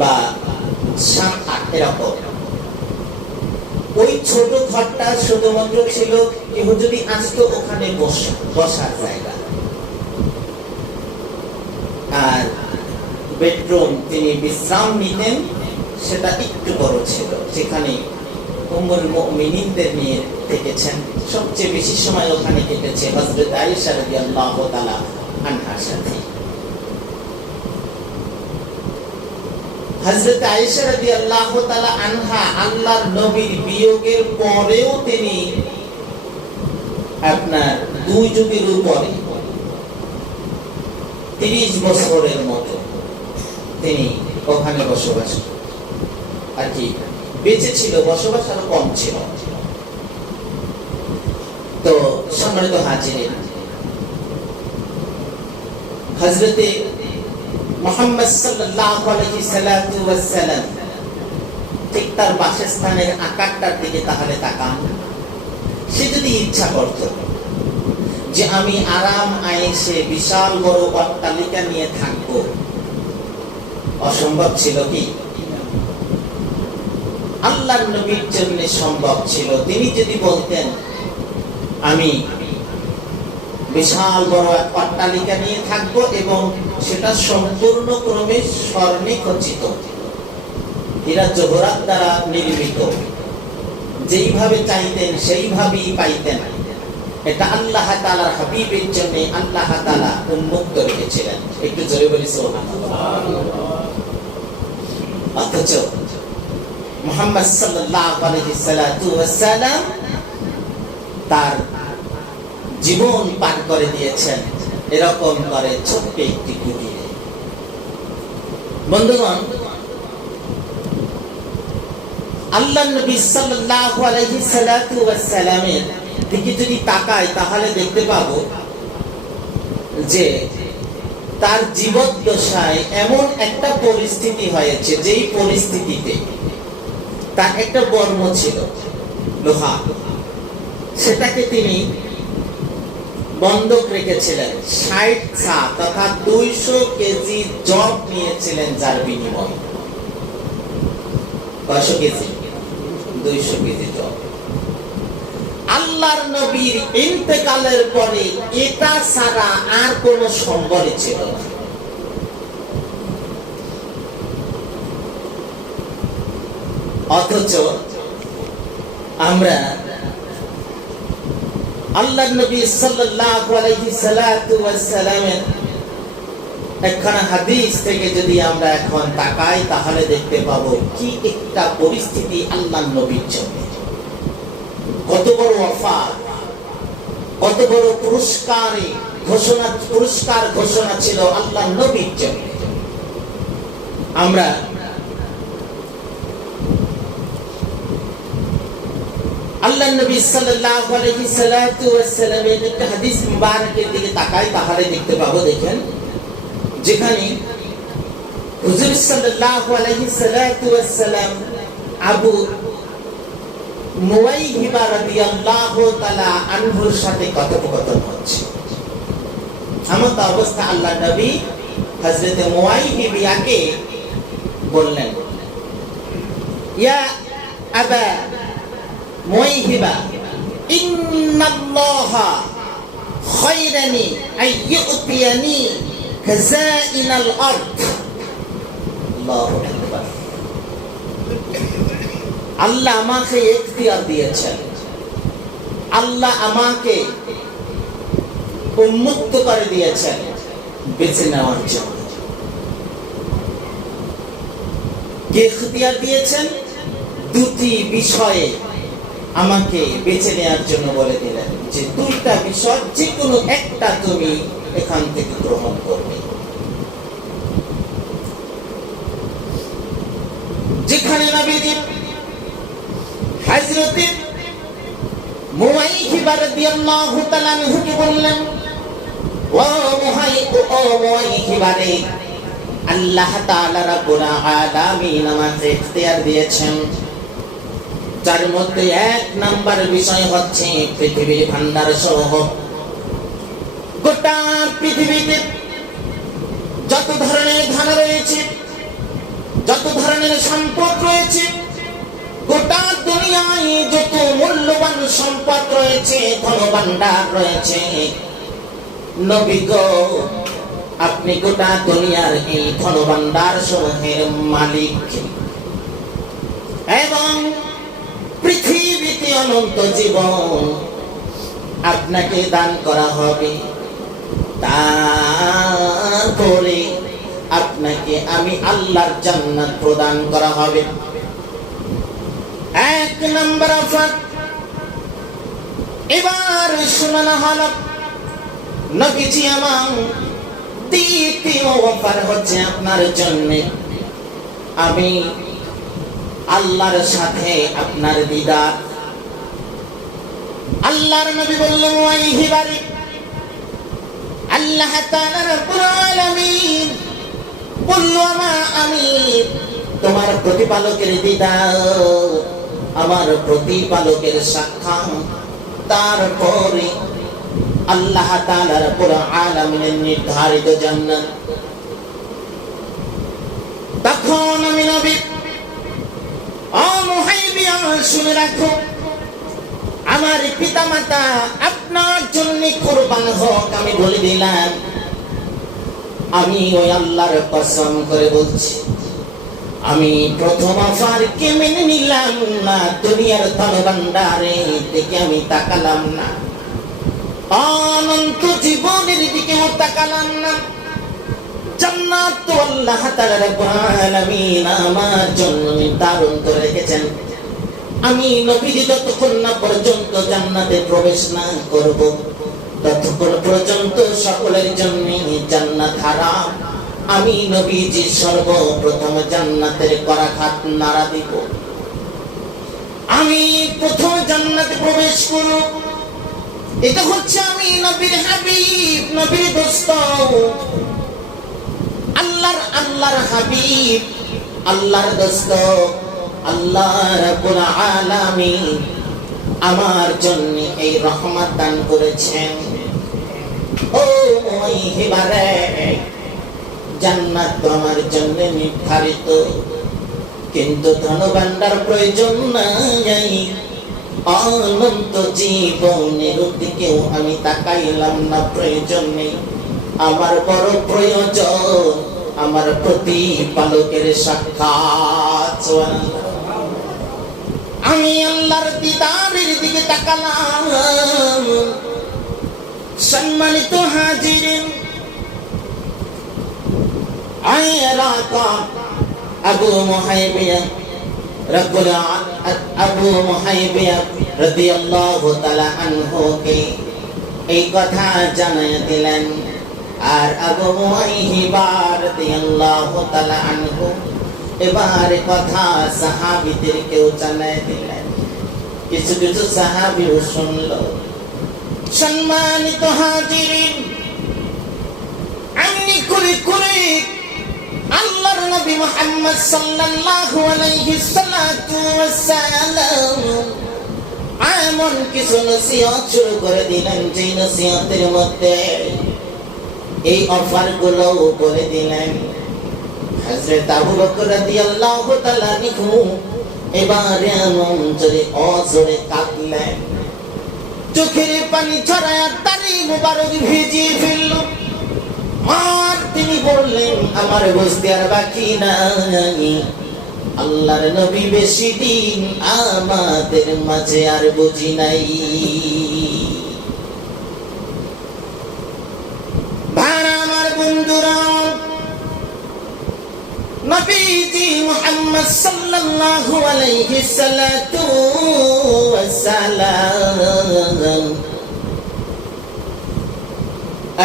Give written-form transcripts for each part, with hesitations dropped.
বা 7-8 এরকম। ওই ছোট ঘরটা শুধুমাত্র ছিল কেউ যদি আসতো ওখানে বসার জায়গা, আর বেডরুম তিনি বিশ্রাম নিতেন সেটা একটু বড় ছিল, যেখানে উম্মুল মুমিনিনদের নিয়ে থেকেছেন। সবচেয়ে বেশি সময় ওখানে কেটেছে হযরত আয়েশা রাদিয়াল্লাহু তাআলা আনহার সাথে। হযরত আয়েশা রাদিয়াল্লাহু তাআলা আনহা আল্লাহর নবীর বিয়োগের পরেও তিনি আপনার 2 যুগের উপরে 30 বছরের মতো তিনি ওখানে বসবাস আর কি বেঁচে ছিল, বসবাস আরো কম ছিল। তো সম্মানিত হাজিরিন, হযরতে মুহাম্মদ সাল্লাল্লাহু আলাইহি ওয়াসাল্লাম ঠিক তার বাসস্থানের আকারটার দিকে তাহলে তাকান। সে যদি ইচ্ছা করত যে আমি আরাম আয়েশে বিশাল বড় অট্টালিকা নিয়ে থাকব, অসম্ভব ছিল কি? আল্লাহর নবীর জন্য সম্ভব ছিল। তিনি যদি বলতেন আমি বিশাল বড় অট্টালিকা নিয়ে থাকব এবং সেটা সম্পূর্ণ ক্রমে স্বর্ণে খচিত, হীরা জওহরাত দ্বারা নির্মিত, যেইভাবে চাইতেন সেইভাবেই পাইতেন, এটা আল্লাহ তাআলার হাবিবের জন্য আল্লাহ তাআলা উন্মুক্ত রেখেছিলেন। একটু জোরে বলি সুবহানাল্লাহ। অথচ মুহাম্মদ সাল্লাল্লাহু আলাইহি ওয়াসাল্লাম তার জীবন পার করে দিয়েছেন এরকম করে ছোট্ট একটি কুটিরে। বন্ধুগণ, আল্লাহর নবী সাল্লাল্লাহু আলাইহি ওয়াসাল্লামের দিকে যদি তাকাই তাহলে দেখতে পাবো যে তার জীবদ্দশায় এমন একটা পরিস্থিতি হয়েছে, যেই পরিস্থিতিতে তার একটা বর্ম ছিল লোহা, সেটাকে তিনি বন্ধক রেখেছিলেন। 60 ছা তথা 200 কেজি জব নিয়েছিলেন, যার বিনিময়ে 200 কেজি 200 কেজি জব। আল্লাহর নবীর ইন্তেকালের পরে এটা ছাড়া আর কোন সম্বলই ছিল না। অথচ আমরা আল্লাহর নবী সাল্লাল্লাহু আলাইহি ওয়াসাল্লামের একখানা হাদিস থেকে যদি আমরা এখন তাকাই তাহলে দেখতে পাবো কি একটা পরিস্থিতি আল্লাহর নবীর জন্য। কত বড় ওয়াফাত, কত বড় পুরস্কার ঘোষণা ছিল আল্লাহর নবীর জন্য। আমরা আল্লাহর নবী সাল্লাল্লাহু আলাইহি ওয়াসাল্লামের একটা হাদিস মুবারকের দিকে তাকাই তাহলে দেখতে পাবো, দেখেন, যেখানে হুজুর সাল্লাল্লাহু আলাইহি ওয়াসাল্লাম আবু মুওয়াইহিবা রাদিয়াল্লাহু তাআলা আনহুর সাথে কথোপকথন হচ্ছে। এমন অবস্থা আল্লাহর নবী হযরত মুওয়াইহিবাকে বললেন, ইয়া আবা মুওয়াইহিবা ইন্নাল্লাহা খায়রানি আইয়ুতিয়ানি খাযাইনাল আরদ। আল্লাহু আকবার। আল্লাহ আমাকে ইখতিয়ার দিয়েছেন, আল্লাহ আমাকে উন্মুক্ত করে দিয়েছেন বেছে নেওয়ার জন্য। কে ইখতিয়ার দিয়েছেন? 2টি বিষয়ে আমাকে বেছে নেওয়ার জন্য বলে দিলেন যে 2টা বিষয় যে কোনো একটা তুমি এখান থেকে গ্রহণ করবে। যেখানে নবীজি হযরত মুওয়াইহিবা রাদিয়াল্লাহু তাআলা আনহুকে বললেন, ও মুওয়াইহিবা রে, আল্লাহ তাআলা রাব্বুল আলামিন আমাকে ইখতিয়ার দিয়েছেন, যার মধ্যে 1 নাম্বার বিষয় হচ্ছে পৃথিবীর ভান্ডার সহ গোটা পৃথিবীতে যত ধরনের ধান রয়েছে, যত ধরনের সম্পদ রয়েছে, গোটা দুনিয়ায় যত মূল্যবান সম্পদ রয়েছে, ধনভাণ্ডার রয়েছে, নবী গো আপনি গোটা দুনিয়ার এই ধনভাণ্ডার সমূহের মালিক এবং পৃথিবীতে অনন্ত জীবন আপনাকে দান করা হবে। তারপরে আপনাকে আমি আল্লাহর জান্নাত প্রদান করা হবে। এক নম্বর অফার। এবার শোনানো হলো নবীজি আমার দ্বিতীয় অফার হচ্ছে আপনার জন্য আমি আল্লাহর সাথে আপনার দিদার। আল্লাহর নবী বললেন ওয়াইহি বারি আল্লাহ তাআলা রব্বুল আলামিন বলল আমি তোমার প্রতিপালকের দিদার, আমার প্রতিপালকের সাক্ষাৎ। তারপরে আল্লাহ তাআলা রব্বুল আলামিনের নির্ধারিত জান্নাত। তখন আমি নবী ও মুহাইবিয়া শুনে রাখো, আমার পিতামাতা আপনার জন্য কুরবান হোক। আমি বলে দিলাম আমি ওই আল্লাহর কসম করে বলছি আমি প্রথম অফারকে মেনে নিলাম না, দুনিয়ার ধনভাণ্ডারে দিকে আমি তাকালাম না, অনন্ত জীবনের দিকেও তাকালাম না। জান্নাত তো আল্লাহ তাআলা রব্বুল আলামিন আমার জন্য নির্ধারণ করে রেখেছেন। আমি নবীজি যতক্ষণ না পর্যন্ত জান্নাতে প্রবেশ না করব ততক্ষণ পর্যন্ত সকলের জন্য জান্নাত হারাম। আমি নবীজি সর্বপ্রথম জান্নাতের করাঘাত নাড়া দিব। আমি প্রথম জান্নাতে প্রবেশ করব। এটা হচ্ছে আমি নবীর হাবিব, নবীর দোস্ত, আল্লাহর হাবিব, আল্লাহর দোস্ত। আল্লাহ রাব্বুল আলামিন আমার জন্য এই রহমত দান করেছেন। ও মুহাইবারে জান্নাত তো আমার জন্য নির্ধারিত, কিন্তু ধনভাণ্ডার প্রয়োজন নাই। অনন্ত জীবনের দিকেও আমি তাকাইলাম না, প্রয়োজন নেই। আমার বড় প্রয়োজন আমার প্রতিপালকের সাক্ষাৎ। আমি আল্লাহর দিদারের দিকে তাকালাম। সম্মানিত হাজিরিন, আবু মুহাইবিয়া রাদিয়াল্লাহু তাআলা আনহুকে এই কথা জানিয়ে দিলেন। আর আবু মুহাইবা রাদিয়াল্লাহু তাআলা আনহু এবার কথা সাহাবীদেরকেও জানিয়ে দিলেন। কিছু কিছু সাহাবীও শুনলো। সম্মানিত হাজিরিন, আমি করে করে আল্লাহর নবী মুহাম্মদ সাল্লাল্লাহু আলাইহি সাল্লাতু ওয়াসাল্লাম এমন কিছু নসিহত শুরু করে দিলেন, যে নসিহতের মধ্যে এই অফার গুলো বলে দিলেন। হযরত আবু বকর রাদিয়াল্লাহু তাআলা আনহু এবারে এমন জোরে অজোরে কাঁদলেন, চোখের পানি ছড়ায়া তারি মুবারক ভিজিয়ে ফেলল। আর তিনি বললেন আমার বুঝতে আর বাকি নাই, আল্লাহর নবী বেশি দিন আমাদের মাঝে আর বুঝি নাই। আমার বন্ধুরা, নবীজি মুহাম্মদ সাল্লাল্লাহু আলাইহি সাল্লাতু ওয়াসাল্লাম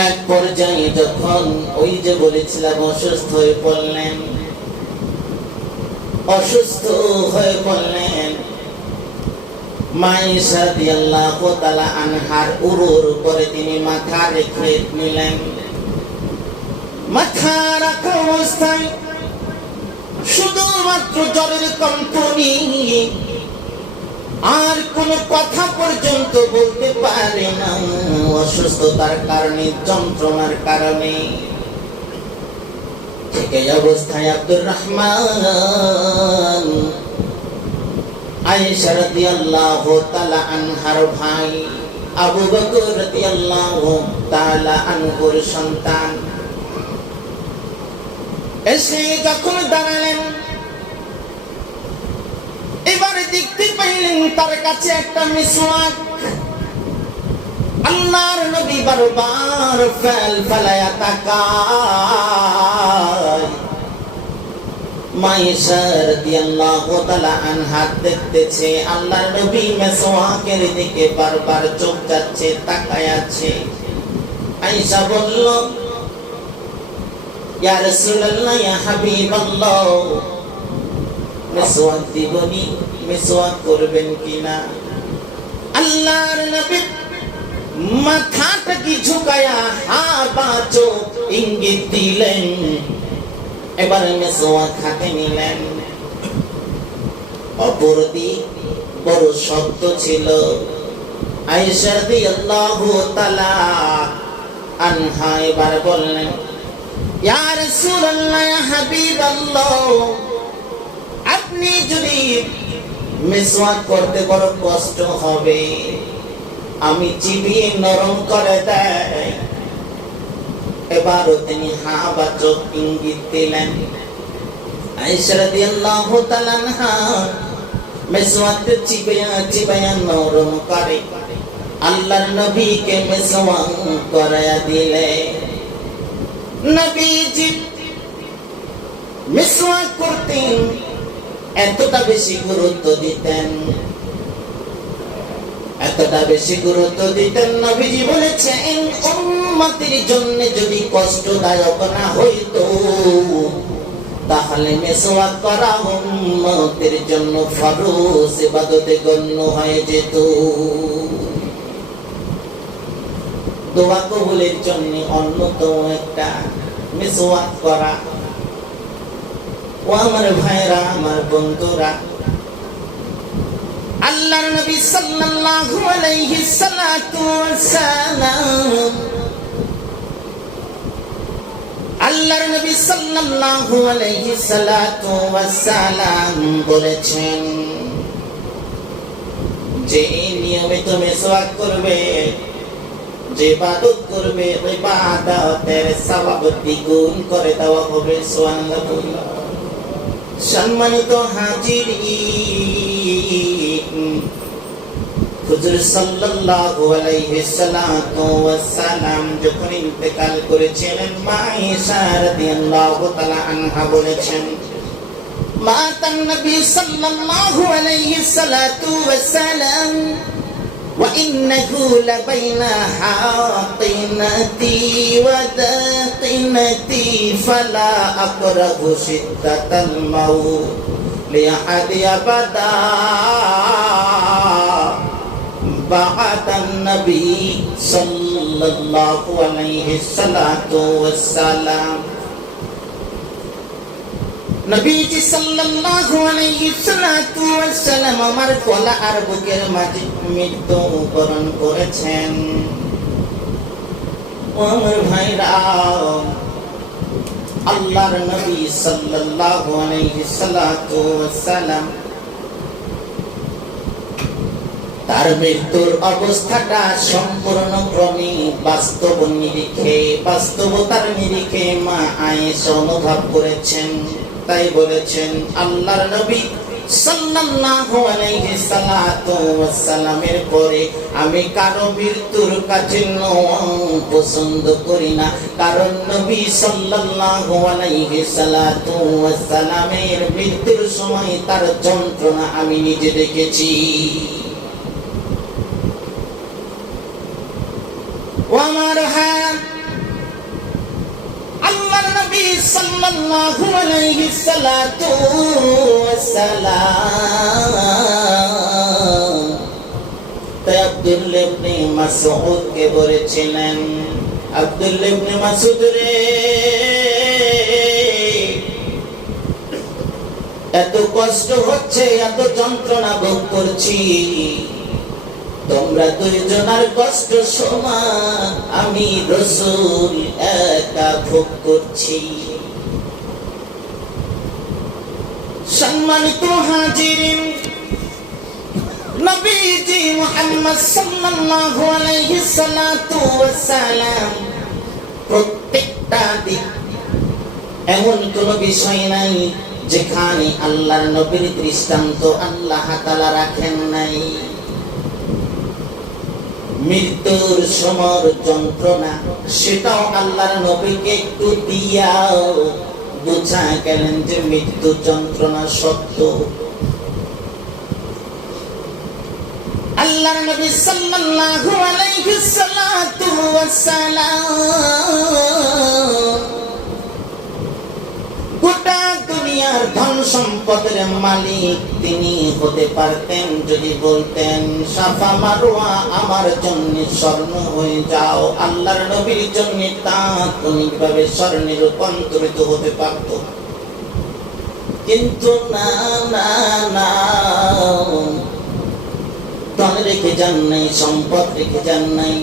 এক পর্যায়ে যখন ওই যে বলেছিলাম অসুস্থ হয়ে পড়লেন, মা আয়েশা রাদিয়াল্লাহু তাআলা আনহার উরুর উপরে তিনি মাথা রেখে নিলেন। মাথা রাখা অবস্থায় শুধুমাত্র জ্বরের কম্পনি, আর কোন কথা পর্যন্ত বলতে পারে না, অসুস্থতার কারণে, যন্ত্রণার কারণে। ঠিক এই অবস্থায় আব্দুর রহমান আয়েশা রাদিয়াল্লাহু তাআলা আনহার ভাই আবু বকর রাদিয়াল্লাহু তাআলা আনহুর সন্তান এসে যখন দাঁড়ালেন, এবারে দেখতে পাইলেন তার কাছে একটা মিসওয়াক। আল্লাহর নবী বারবার ফালায়া তাকায়। আয়েশা রাদিয়াল্লাহু তাআলা আনহা দেখতেছে আল্লাহর নবী মিসওয়াকের দিকে বারবার চোখ যাচ্ছে, তাকায় আছে। আয়েশা বলল, ইয়া রাসূলুল্লাহ, ইয়া হাবিবাল্লাহ, মিসওয়াক দিবনি, মিসওয়াক করবেন কিনা? আল্লাহর নবী মাথাটা কি ঝুঁকায়া বা চোখ ইঙ্গিত দিলেন, এবার মিসওয়াক হাতে নিলেন। অপর দিক বড় শক্ত ছিল। আয়েশা রাদিয়াল্লাহু তাআলা আনহা এবার বললেন, ইয়া রাসূলুল্লাহ, ইয়া হাবিবাল্লাহ, আপনি যদি মিসওয়াক করতে বড় কষ্ট হবে, আমি চিবিয়ে নরম করে দেয়। এবারও তিনি হা বা চোখ ইঙ্গিত দিলেন। আয়েশা রাদিয়াল্লাহু তাআলা আনহা মিসওয়াক চিবায়া নরম করে আল্লাহর নবীকে মিসওয়াক করায়া দিলে। নবীজি মিসওয়াক করতেন, এতটা বেশি গুরুত্ব দিতেন, এতটা বেশি গুরুত্ব দিতেন। নবীজি বলেছেন, উম্মতের জন্য যদি কষ্টদায়ক না হইতো তাহলে মিসওয়াক করা উম্মতের জন্য ফরজ ইবাদতে গণ্য হয়ে যেত। দোয়া কবুলের জন্য অন্যতম একটা মিসওয়াক করা। ও আমার ভাইরা, আমার বন্ধুরা, আল্লাহর নবী সাল্লাল্লাহু আলাইহি সাল্লাতু ওয়াসাল্লাম, আল্লাহর নবী সাল্লাল্লাহু আলাইহি সাল্লাতু ওয়াসাল্লাম বলেছেন, যে নিয়মিত মিসওয়াক করবে, যে ইবাদত করবে, ইবাদতের সওয়াব দ্বিগুণ করে দেওয়া হবে। সুবহানাল্লাহ। সম্মানিত হাজিরিন, হুজুর সাল্লাল্লাহু আলাইহি সাল্লাম যখন ইন্তেকাল করেছিলেন, মা আয়েশা রাদিয়াল্লাহু তাআলা আনহা বলেছেন, মাতান নবী সাল্লাল্লাহু আলাইহি সাল্লাম ওয়া ইন্নাহু লাবাইনা হাতিনাতি ওয়া দাকিনাতি ফালা আকরাহু শিদ্দাতাল মাউত লিআহাদি আবাদা বা'দান নবী সাল্লাল্লাহু আলাইহি সাল্লাম। নবীজি সাল্লাল্লাহু আলাইহি সাল্লাম আমার গলা আর বুকের মাঝে মৃত্যু বরণ করেছেন। ও আমার ভাইরা, আল্লাহর নবী সাল্লাল্লাহু আলাইহি সাল্লাম তার মৃত্যুর অবস্থাটা সম্পূর্ণ ক্রমে বাস্তবতার নিরিখে মা আয়েশা অনুভব করেছেন। তাই বলেছেন, আল্লাহর নবী সাল্লাল্লাহু আলাইহি সাল্লামের পরে আমি কারো মৃত্যুর কাছে পছন্দ করি না, কারণ নবী সাল্লাল্লাহু আলাইহি সাল্লামের মৃত্যুর সময় তার যন্ত্রণা আমি নিজে দেখেছি। আমার আল্লাহর নবী সাল্লাল্লাহু আলাইহি সাল্লাম তাই আব্দুল্লাহ ইবনে মাসউদ কে বলেছিলেন, আব্দুল্লাহ ইবনে মাসউদ রে, এত কষ্ট হচ্ছে, এত যন্ত্রণা ভোগ করছি, তোমরা দুইজনের কষ্ট সমান, আমি রাসূল একা ভোগ করছি। সম্মানিত হাজিরিন, নবীজি মুহাম্মদ সাল্লাল্লাহু আলাইহি সাল্লাতু ওয়াস সালাম প্রত্যেকটা দিক এমন কোন বিষয় নাই যেখানে আল্লাহর নবীর দৃষ্টান্ত আল্লাহ তাআলা রাখেন নাই। মৃত্যুর সমর যন্ত্রণা সেটাও আল্লাহর নবীকে একটু দিয়াও বুঝা গেলেন যে মৃত্যু যন্ত্রণা সত্য। আল্লাহর নবী সাল্লাল্লাহু আলাইহি সাল্লাতু ওয়াস সালাম গোটা দুনিয়ার ধন সম্পদের মালিক তিনি হতে পারতেন যদি বলতেন সাফা মারওয়া আমার জন্য স্বর্ণ হয়ে যাও। আল্লাহর নবীর জন্য তাৎক্ষণিকভাবে স্বর্ণে রূপান্তরিত হতে পারত, কিন্তু না না না, ধন রেখে যান নাই, সম্পদ রেখে যান নাই।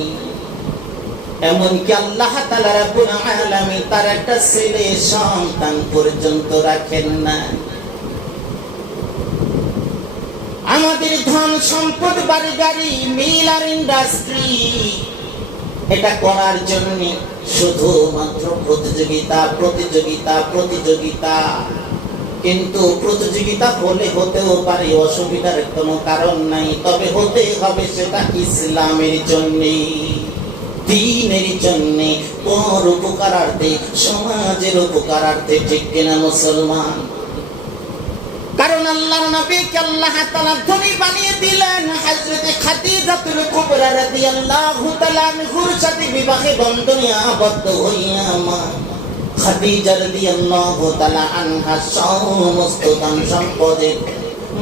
এমনকি আল্লাহ তাআলা রাব্বুল আলামিন তার একটা ছেলে সন্তান পর্যন্ত রাখেন না। আমাদের ধন সম্পদ বাড়ি গাড়ি মিল আর ইন্ডাস্ট্রি এটা করার জন্য শুধুমাত্র প্রতিযোগিতা প্রতিযোগিতা প্রতিযোগিতা। কিন্তু প্রতিযোগিতা হলে হতেও পারে, অসুবিধার কোনো কারণ নাই, তবে হতে হবে সেটা ইসলামের জন্যে, দ্বীনের জন্যে, পর উপকারার্থে, সমাজের উপকারার্থে, ঠিক কিনা মুসলমান? কারণ আল্লাহর নবীকে আল্লাহ তাআলা ধনী বানিয়ে দিলেন। হযরত খাদিজাতুল কুবরা রাদিয়াল্লাহু তাআলা আনহার সাথে বিবাহে বন্ধনে আবদ্ধ হইয়া মা খাদিজা রাদিয়াল্লাহু তাআলা আনহা সমস্ত ধন সম্পদের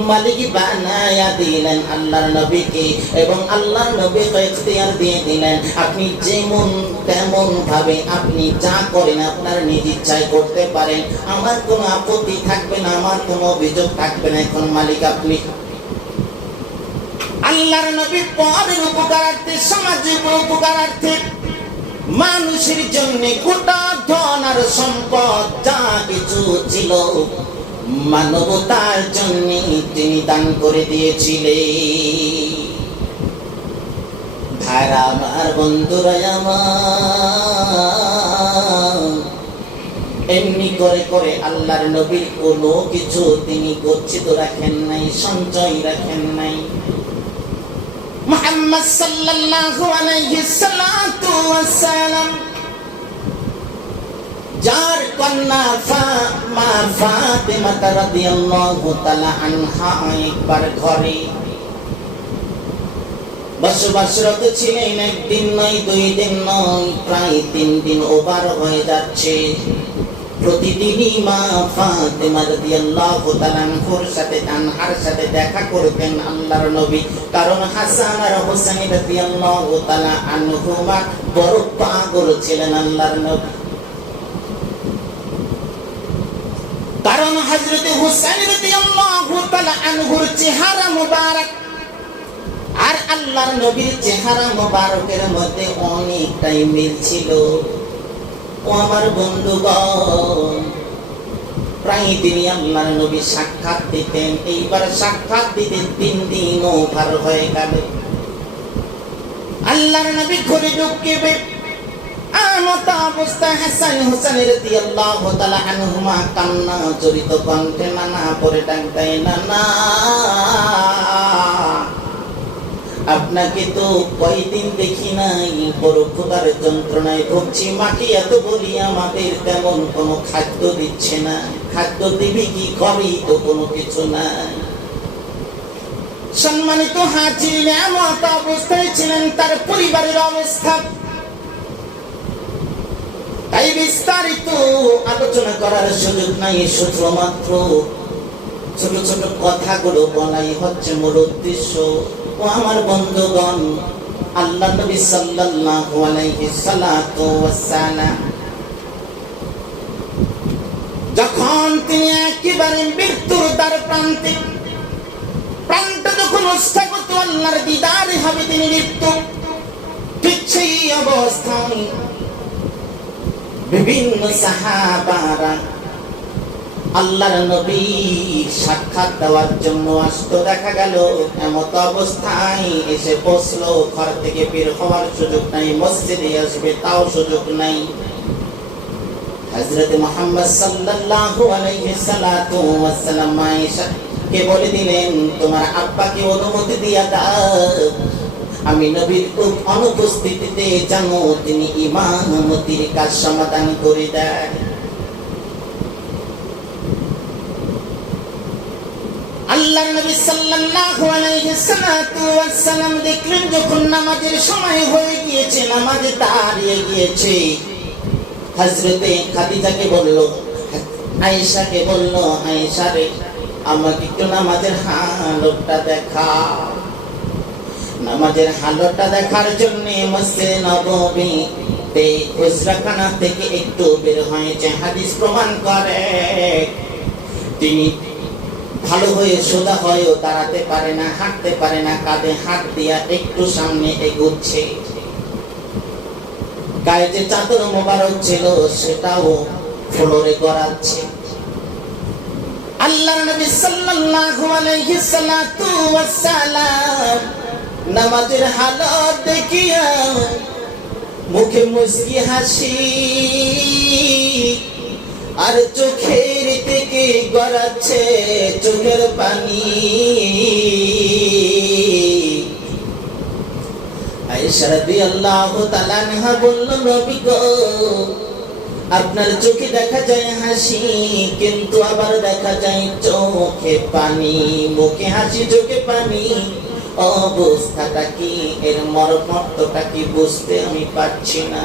মালিক বানায়া দিলেন আল্লাহর নবীকে, এবং আল্লাহর নবীকে ইখতিয়ার দিয়ে দিলেন আপনি যেমন তেমন ভাবে আপনি যা করেন আপনার নিজ ইচ্ছায় করতে পারেন, আমার কোনো আপত্তি থাকবে না, আমার কোনো অভিযোগ থাকবে না, এখন মালিক আপনি। আল্লাহর নবী পরের উপকারার্থে, সমাজের উপকারার্থে, মানুষের জন্য গোটা ধন আর সম্পদ যা কিছু ছিল মানবতার জন্য তিনি দান করে দিয়েছিলেন। ভাইরা আমার, বন্ধুরা আমার, এমনি করে করে আল্লাহর নবীর কোনো কিছু তিনি গচ্ছিত রাখেন নাই, সঞ্চয় রাখেন নাই। মুহাম্মদ সাল্লাল্লাহু আলাইহি সাল্লাতু ওয়াস সালাম যার কন্যা ফাতেমা রাদিয়াল্লাহু তাআলা আনহা একবার ঘরে বসবাসরত ছিলেন, একদিন নয়, 2 দিন নয়, প্রায় 3 দিন ওভার হয়ে যাচ্ছে। প্রতিদিনই মা ফাতেমা রাদিয়াল্লাহু তাআলা আনহার সাথে দেখা করতেন আল্লাহর নবী, কারণ হাসান আর হুসাইন রাদিয়াল্লাহু তাআলা আনহুমা বড় পাগল ছিলেন আল্লাহর নবী। কারণ হযরত হুসাইন রাদিয়াল্লাহু তাআলা আনহুর চেহারা মুবারক আর আল্লাহর নবীর চেহারা মুবারকের মধ্যে অনেকটাই মিল ছিল। ও আমার বন্ধুগণ, প্রায় দিনই আল্লাহর নবী সাক্ষাৎ দিতেন। এইবার সাক্ষাৎ দিতে 3 দিন ওভার হয়ে গেল। আল্লাহর নবী ঘরে ঢুকবে, আমত অবস্থায় হাসান হুসাইন রাদিয়াল্লাহু তাআলা আনহুমা কান্না জড়িত কণ্ঠে নানা পরে ডাক দেয়, নানা আপনাকে তো কয়দিন দেখি নাই, বড় ক্ষুধার যন্ত্রণায় ভুগছি, মাকে এত বলি আমাদের তেমন কোনো খাদ্য দিচ্ছে না, খাদ্য দিবি কি, ঘরেই তো কোনো কিছু নাই। সম্মানিত হাজির, এমত অবস্থায় ছিলেন তার পরিবারের অবস্থা। তাই বিস্তারিত আলোচনা করার সুযোগ নাই, শুধুমাত্র ছোট ছোট কথাগুলো বলাই হচ্ছে মূল উদ্দেশ্য। ও আমার বন্ধুগণ, আল্লাহ নবী সাল্লাল্লাহু আলাইহি সাল্লাতু ওয়াস সালাম যখন তিনি একেবারে মৃত্যুর দ্বার প্রান্তে যখন অবস্থাগত আল্লাহর দিদারে হবে তিনি লিপ্ত, ঠিক সেই অবস্থায় বিভিন্ন সাহাবারা আল্লাহর নবী সাক্ষাৎ দেওয়ার জন্য আসতো, দেখা গেল এমত অবস্থায় এসে বসলো, ঘর থেকে বের হওয়ার সুযোগ নাই, মসজিদে আসবে তাও সুযোগ নাই। হযরত মুহাম্মদ সাল্লাল্লাহু আলাইহি সাল্লাতু ওয়াস সালাম আয়েশা কে বলে দিলেন, তোমার আব্বাকে অনুমতি দিয়া দাও, আমি নবীর অনুপস্থিতিতে জানো তিনি ইমামতির কাজ সমাধান করে দেয়। আল্লাহর নবী সাল্লাল্লাহু আলাইহি সাল্লাম দেখলেন যখন নামাজের সময় হয়ে গিয়েছে, নামাজে দাঁড়িয়ে গিয়েছে, হযরতে খাদিজাকে বলল, আয়েশাকে বলল, আয়েশা রে আমাকে একটু নামাজের হালতটা দেখা। নামাজের হালতটা দেখার জন্য মসজিদে নববীতে হুজরাখানা থেকে একটু বের হয়েছে। হাদিস প্রমাণ করে তিনি ভালো হয়ে সোজা হয়েও দাঁড়াতে পারে না, হাঁটতে পারে না, কাঁধে হাত দিয়া একটু সামনে এগোচ্ছে। গায়ে যে চাদর মোবারক ছিল সেটাও ফ্লোরে গড়াচ্ছে। আল্লাহর নবী সাল্লাল্লাহু আলাইহি সাল্লাতু ওয়াস সালাম নামাজের হালত দেখিয়া মুখে মুস্কি হাসি আর চোখের থেকে গড়াচ্ছে চোখের পানি। আয়েশা রাদিয়াল্লাহু তাআলা আনহা বলল, নবী গো আপনার চোখে দেখা যায় হাসি, কিন্তু আবার দেখা যায় চোখে পানি, মুখে হাসি চোখে পানি, অবস্থাটা কি, এর মর্মটা কি বুঝতে আমি পারছি না।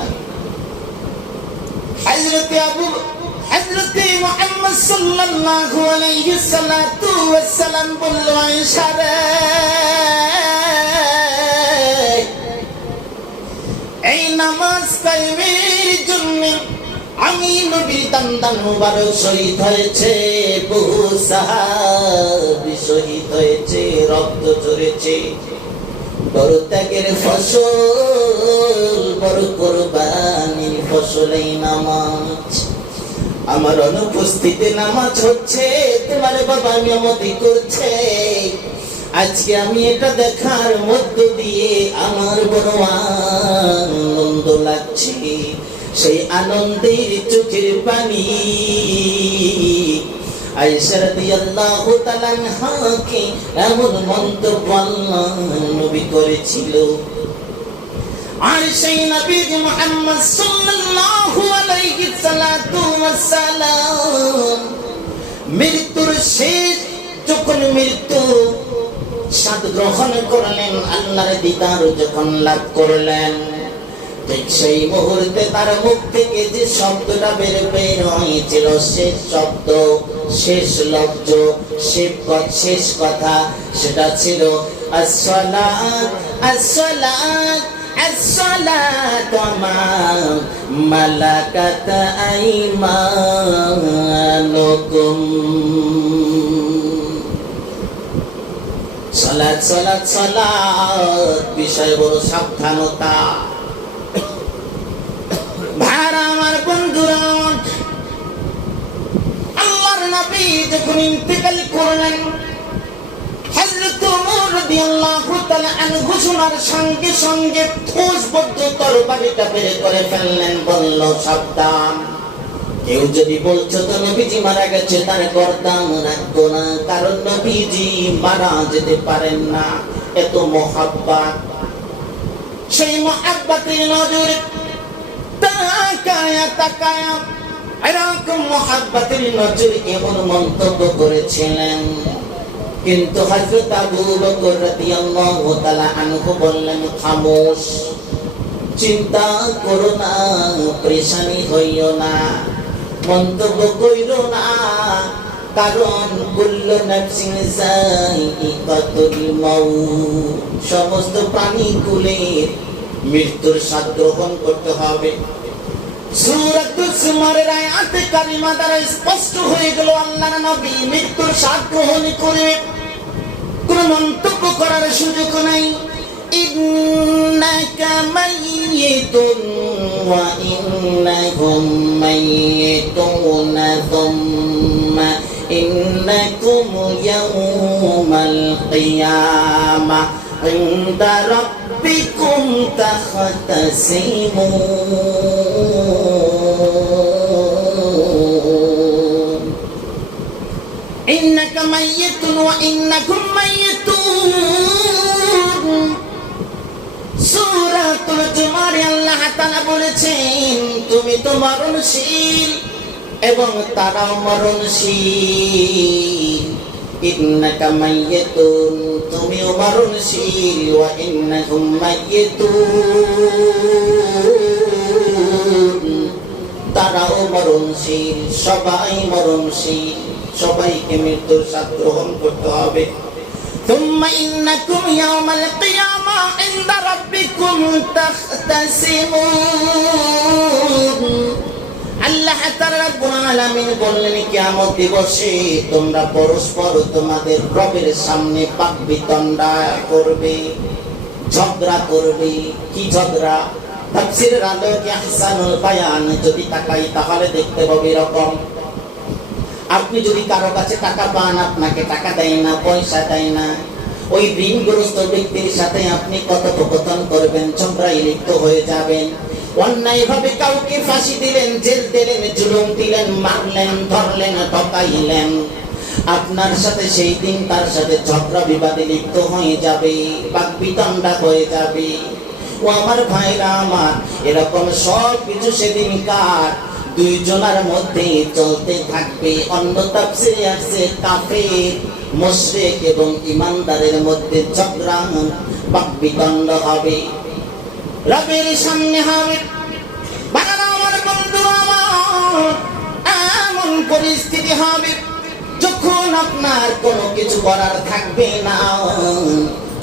হযরতে মুহাম্মদ সাল্লাল্লাহু আলাইহি সাল্লাম বলল, আয়েশা রে এই নামাজ কায়েমের জন্য আমি নবীর দান মুবারক শহীদ হয়েছে, বহু সাহাবী শহীদ হয়েছে, রক্ত ঝরেছে, বড় ত্যাগের ফসল, বড় কোরবানির ফসল এই নামাজ। আমার অনুপস্থিতিতে নামাজ হচ্ছে, তোমার বাবা নিয়মতি করছে, আজকে আমি এটা দেখার মধ্য দিয়ে আমার বড় আনন্দ লাগছে, সেই আনন্দের চোখের পানি। আয়েশা রাদিয়াল্লাহু তাআলা আনহাকে এমন মন্তব্য আল্লাহ নবী করেছিল, আর সেই নবী মুহাম্মদ সাল্লাল্লাহু আলাইহি সাল্লাম মৃত্যুর শেষ যখন মৃত্যু স্বাদ গ্রহণ করলেন, আল্লাহর দিদার যখন লাভ করলেন, ঠিক সেই মুহূর্তে তার মুখ থেকে যে শব্দটা বের হয়েছিল, শেষ শব্দ, শেষ লফজ, শেষ কথা, সেটা ছিল আসসালাত আসসালাত আসসালাত ওয়া মালাকাত আইমানুকুম। সালাত সালাত সালাত বিষয় বড় সাবধানতা। ভাইরা আমার, বন্ধুরা, আল্লাহর নবী যখন ইন্তেকাল করলেন, হযরত ওমর রাদিয়াল্লাহু তাআলা আনহু শোনার সঙ্গে সঙ্গে ফৌজবদ্ধ তরবারিটা বের করে ফেললেন, বলল, সাবধান, কেউ যদি বলছো তো নবীজি মারা গেছে, তার গর্দান রাখবো না, কারণ নবীজি মারা যেতে পারেন না, এত মহাব্বত। সেই মহাব্বতের নজরে তাকায়া তাকায়া এরকম মহাব্বতের নজরে এমন মন্তব্য করেছিলেন, কিন্তু হযরত আবু বকর রাদিয়াল্লাহু তাআলা আনহু বললেন, খামোশ, চিন্তা করো না, পরেশানি হইও না, মন্তব্য কইরো না, কারণ কুল্লু নাফসিন যায়িকাতুল মাউত, সমস্ত প্রাণীকুলের মৃত্যুর স্বাদ গ্রহণ করতে হবে। সূরাতুল জুমারের আয়াতে কারিমা দ্বারা স্পষ্ট হয়ে গেল, আল্লাহর নবী মৃত্যুর স্বাদ গ্রহণ করে কোনো মন্তব্য করার সুযোগ নাই। ইন্নাকা মাইয়িতুন ওয়া ইন্নাহুম মাইয়িতুন, সুম্মা إنكم يوم القيامة عند ربكم تختصمون إنك ميت وإنكم ميتون সূরাতুল জুমারে আল্লাহ তাআলা বলেছেন তুমি তো মরণশীল এবং তারাও মরণশীল ইন্নাকা মাইয়াতুন তুমিও মরণশীল ওয়া ইন্নাহুম মাইয়াতুন তারাও মরণশীল সবাই মরণশীল সবাইকে মৃত্যুর স্বাদ গ্রহণ করতে হবে ثم إنكم يوم القيامة عند ربكم تختصمون আল্লাহ তাআলা রাব্বুল আলামিন বললেন কিয়ামত দিবসে তোমরা পরস্পর তোমাদের রবের সামনে বাকবিতণ্ডা করবে ঝগড়া করবে কি ঝগড়া তাফসীরের আলোকে আহসানুল বায়ান যদি তাকাই তাহলে দেখতে পাবে এরকম আপনি যদি কারো কাছে টাকা পান আপনাকে টাকা দেয় না পয়সা দেয় না ওই ঋণগ্রস্ত ব্যক্তির সাথে আপনি কথোপকথন করবেন ঝগড়ায় লিপ্ত হয়ে যাবেন অন্যায়ভাবে কাউকে ফাঁসি দিলেন জেল দিলেন জুলুম দিলেন মারলেন ধরলেন ঠকাইলেন আপনার সাথে সেই দিন তার সাথে ঝগড়া বিবাদে লিপ্ত হয়ে যাবে বাকবিতণ্ডা হয়ে যাবে ও আমার ভাইরা আমার এরকম সব কিছু সেদিন কার দুইজনের মধ্যে চলতে থাকবে অন্য তাফসীরে আছে কাফের মুশরিক এবং ঈমানদারের মধ্যে ঝগড়া বাকবিতণ্ড হবে রবের সামনে হবে বাংলা আমার বন্ধু আমার এমন পরিস্থিতি হবে যখন আপনার কোনো কিছু করার থাকবে না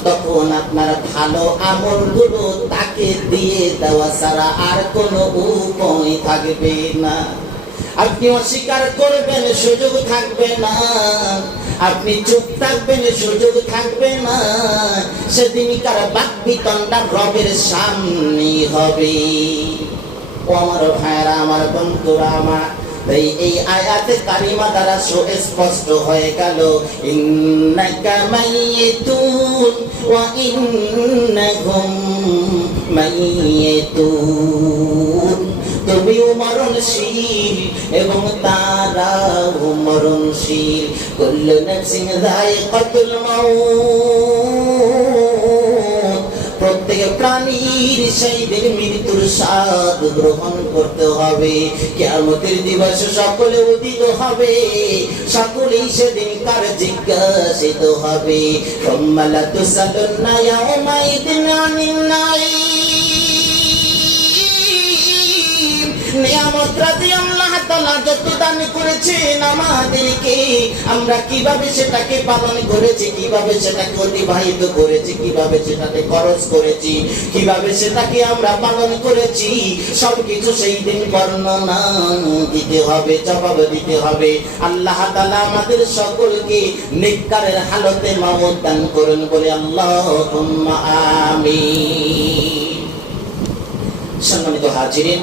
তখন আপনার ভালো আমলগুলো তাকে দিয়ে দেওয়া ছাড়া আর কোনো উপায় থাকবে না আপনি অস্বীকার করবেন সুযোগ থাকবে না আপনি চুপ থাকবেন সুযোগ থাকবে না সেদিনকার বাকবিতণ্ডা রবের সামনে হবে ও আমার ভাইরা আমার বন্ধুরা আমার তাই এই আয়াতে কারিমা দ্বারা স্পষ্ট হয়ে গেল ইন্নাকা মাইয়াতুন ওয়া ইন্নাহুম মাইয়াতুন তুমিও মরণশীল এবং তারাও মরণশীল কুল্লু নাফসিন যায়িকাতুল মাউত প্রত্যেক প্রাণীর সেই দিন মৃত্যুর স্বাদ গ্রহণ করতে হবে কিয়ামতের দিবস সকলে উদিত হবে সকলেই সেদিন কার জিজ্ঞাসিত হবে সুম্মা লা তুসালুন্না ইয়াওমাইদিন আনিন নাঈম নিয়ামত রাজি আল্লাহ তাআলা যত দান করেছেন আমাদেরকে আমরা কিভাবে সেটাকে পালন করেছি কিভাবে সেটাকে অতিবাহিত করেছি কিভাবে সেটাতে খরচ করেছি কিভাবে সেটাকে আমরা পালন করেছি সবকিছু সেই দিন বর্ণনা দিতে হবে জবাব দিতে হবে আল্লাহ তাআলা আমাদের সকলকে নেককারের হালতে মাওত দান করুন বলে আল্লাহুম্মা আমিন। সম্মানিত হাজিরিন